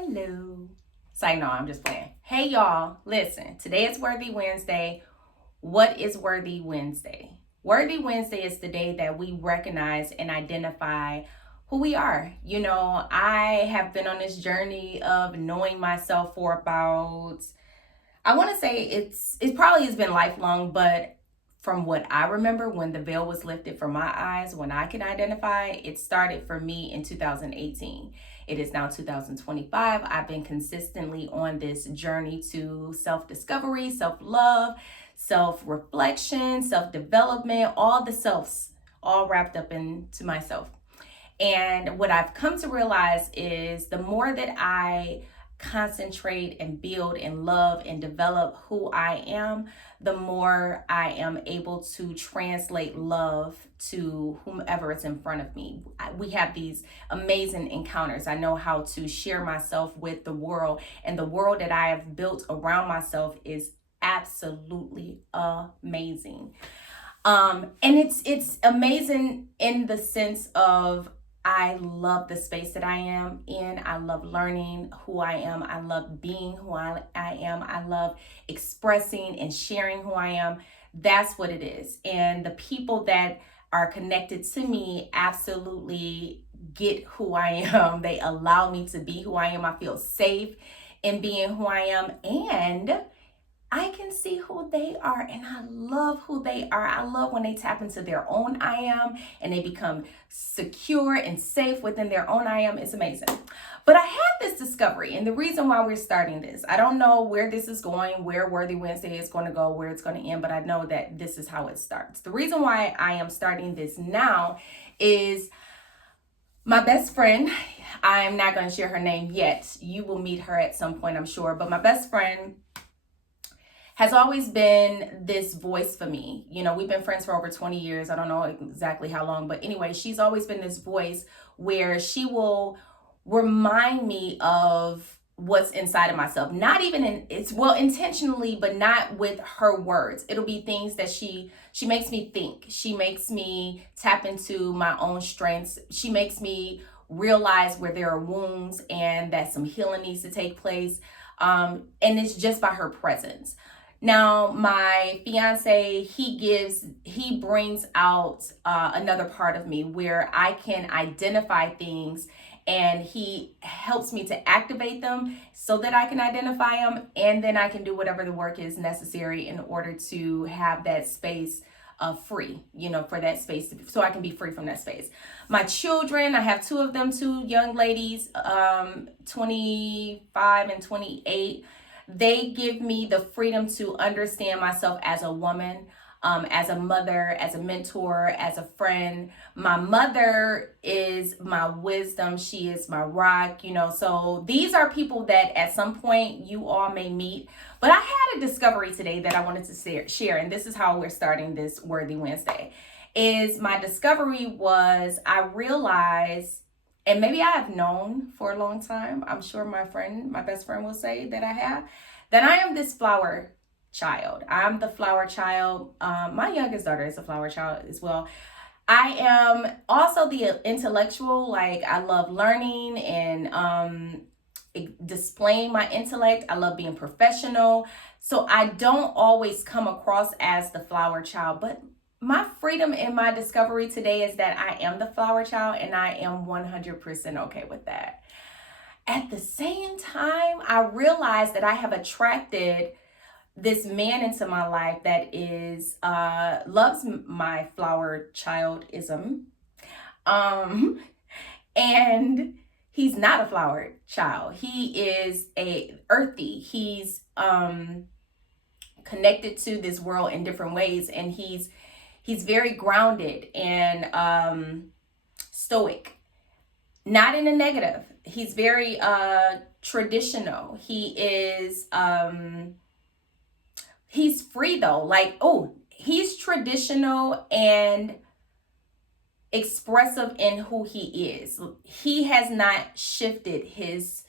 Hello. Say no, I'm just playing. Hey y'all, listen. Today is Worthy Wednesday. What is Worthy Wednesday? Worthy Wednesday is the day that we recognize and identify who we are. I have been on this journey of knowing myself for about, I want to say it probably has been lifelong, but from what I remember, when the veil was lifted from my eyes, when I can identify, it started for me in 2018. It is now 2025. I've been consistently on this journey to self-discovery, self-love, self-reflection, self-development, all the selves, all wrapped up into myself. And what I've come to realize is the more that I concentrate and build and love and develop who I am, the more I am able to translate love to whomever is in front of me. We have these amazing encounters. I know how to share myself with the world, and the world that I have built around myself is absolutely amazing. And it's amazing in the sense of I love the space that I am in. I love learning who I am. I love being who I am. I love expressing and sharing who I am. That's what it is. And the people that are connected to me absolutely get who I am. They allow me to be who I am. I feel safe in being who I am. And I can see who they are, and I love who they are. I love when they tap into their own I am and they become secure and safe within their own I am. It's amazing. But I had this discovery, and the reason why we're starting this, I don't know where this is going, where Worthy Wednesday is going to go, where it's going to end, but I know that this is how it starts. The reason why I am starting this now is my best friend. I'm not going to share her name yet. You will meet her at some point, I'm sure. But my best friend has always been this voice for me. We've been friends for over 20 years. I don't know exactly how long, but anyway, she's always been this voice where she will remind me of what's inside of myself. Not even intentionally, but not with her words. It'll be things that she makes me think. She makes me tap into my own strengths. She makes me realize where there are wounds and that some healing needs to take place. And it's just by her presence. Now, my fiance, he brings out another part of me where I can identify things, and he helps me to activate them so that I can identify them, and then I can do whatever the work is necessary in order to have that space free, for that space, so I can be free from that space. My children, I have two of them, two young ladies, 25 and 28. They give me the freedom to understand myself as a woman, as a mother, as a mentor, as a friend. My mother is my wisdom. She is my rock, So these are people that at some point you all may meet. But I had a discovery today that I wanted to share, and this is how we're starting this Worthy Wednesday. My discovery was I realized, and maybe I have known for a long time, I'm sure my best friend will say that I have, that I am this flower child. I'm the flower child. My youngest daughter is a flower child as well. I am also the intellectual. Like, I love learning and displaying my intellect. I love being professional. So I don't always come across as the flower child, but my freedom and my discovery today is that I am the flower child, and I am 100% okay with that. At the same time, I realized that I have attracted this man into my life that is loves my flower childism, and he's not a flower child. He is a earthy. He's connected to this world in different ways, and he's very grounded and stoic. Not in a negative. He's very traditional. He's free though. He's traditional and expressive in who he is. He has not shifted his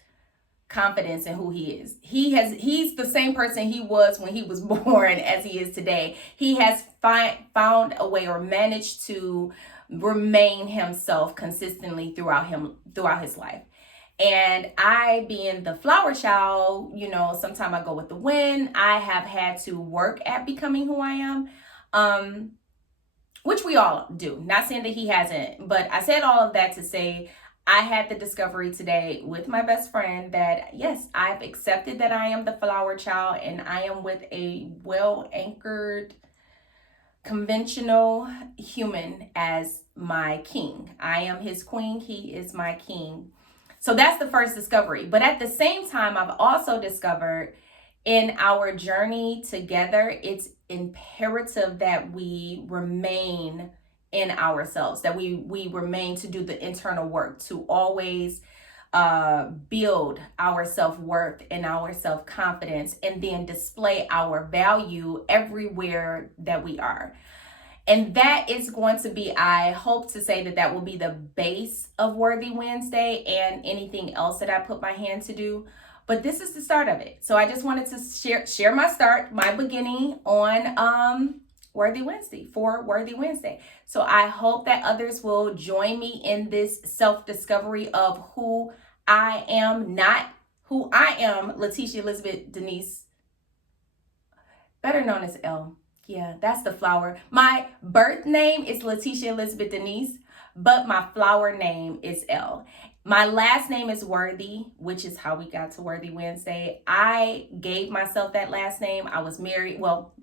confidence in who he is. He's the same person he was when he was born as he is today. He has found a way, or managed to remain himself consistently throughout his life. And I, being the flower child, sometimes I go with the wind. I have had to work at becoming who I am, which we all do. Not saying that he hasn't, but I said all of that to say I had the discovery today with my best friend that yes, I've accepted that I am the flower child and I am with a well anchored, conventional human as my king. I am his queen, he is my king. So that's the first discovery. But at the same time, I've also discovered in our journey together, it's imperative that we remain in ourselves, that we remain to do the internal work, to always build our self-worth and our self-confidence, and then display our value everywhere that we are. And that is going to be, I hope to say that will be the base of Worthy Wednesday and anything else that I put my hand to do. But this is the start of it. So I just wanted to share my start, my beginning on Worthy Wednesday, for Worthy Wednesday. So I hope that others will join me in this self-discovery of who I am, not who I am, Letitia Elizabeth Denise, better known as Elle. Yeah, that's the flower. My birth name is Letitia Elizabeth Denise, but my flower name is Elle. My last name is Worthy, which is how we got to Worthy Wednesday. I gave myself that last name. I was married, well,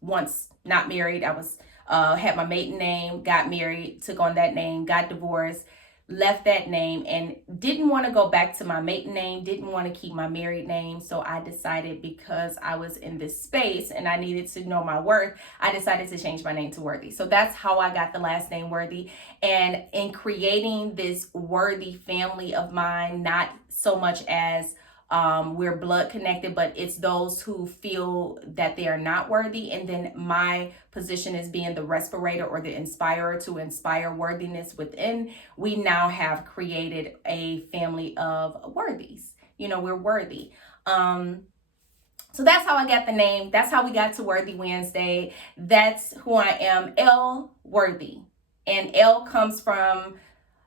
once not married. I was had my maiden name, got married, took on that name, got divorced, left that name, and didn't want to go back to my maiden name, didn't want to keep my married name. So I decided, because I was in this space and I needed to know my worth, I decided to change my name to Worthy. So that's how I got the last name Worthy. And in creating this Worthy family of mine, not so much as we're blood connected, but it's those who feel that they are not worthy. And then my position is being the respirator or the inspirer to inspire worthiness within. We now have created a family of worthies. We're worthy. So that's how I got the name. That's how we got to Worthy Wednesday. That's who I am, Elle Worthy. And Elle comes from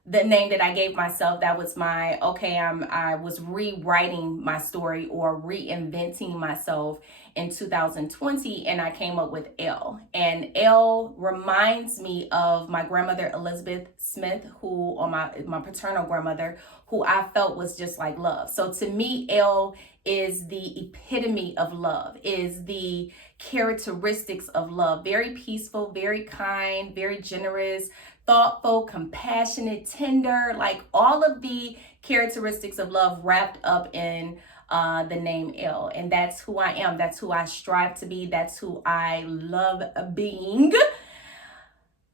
the name that I gave myself. That was I was rewriting my story or reinventing myself in 2020, and I came up with Elle. And Elle reminds me of my grandmother, Elizabeth Smith, who, or my paternal grandmother, who I felt was just like love. So to me, Elle is the epitome of love, is the characteristics of love. Very peaceful, very kind, very generous, thoughtful, compassionate, tender, like all of the characteristics of love wrapped up in the name Elle. And that's who I am. That's who I strive to be. That's who I love being.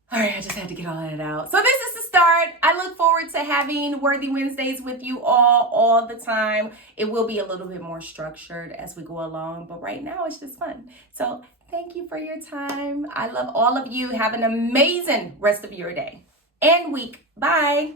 All right, I just had to get all that out. So this is the start. I look forward to having Worthy Wednesdays with you all the time. It will be a little bit more structured as we go along, but right now it's just fun. So thank you for your time. I love all of you. Have an amazing rest of your day and week. Bye.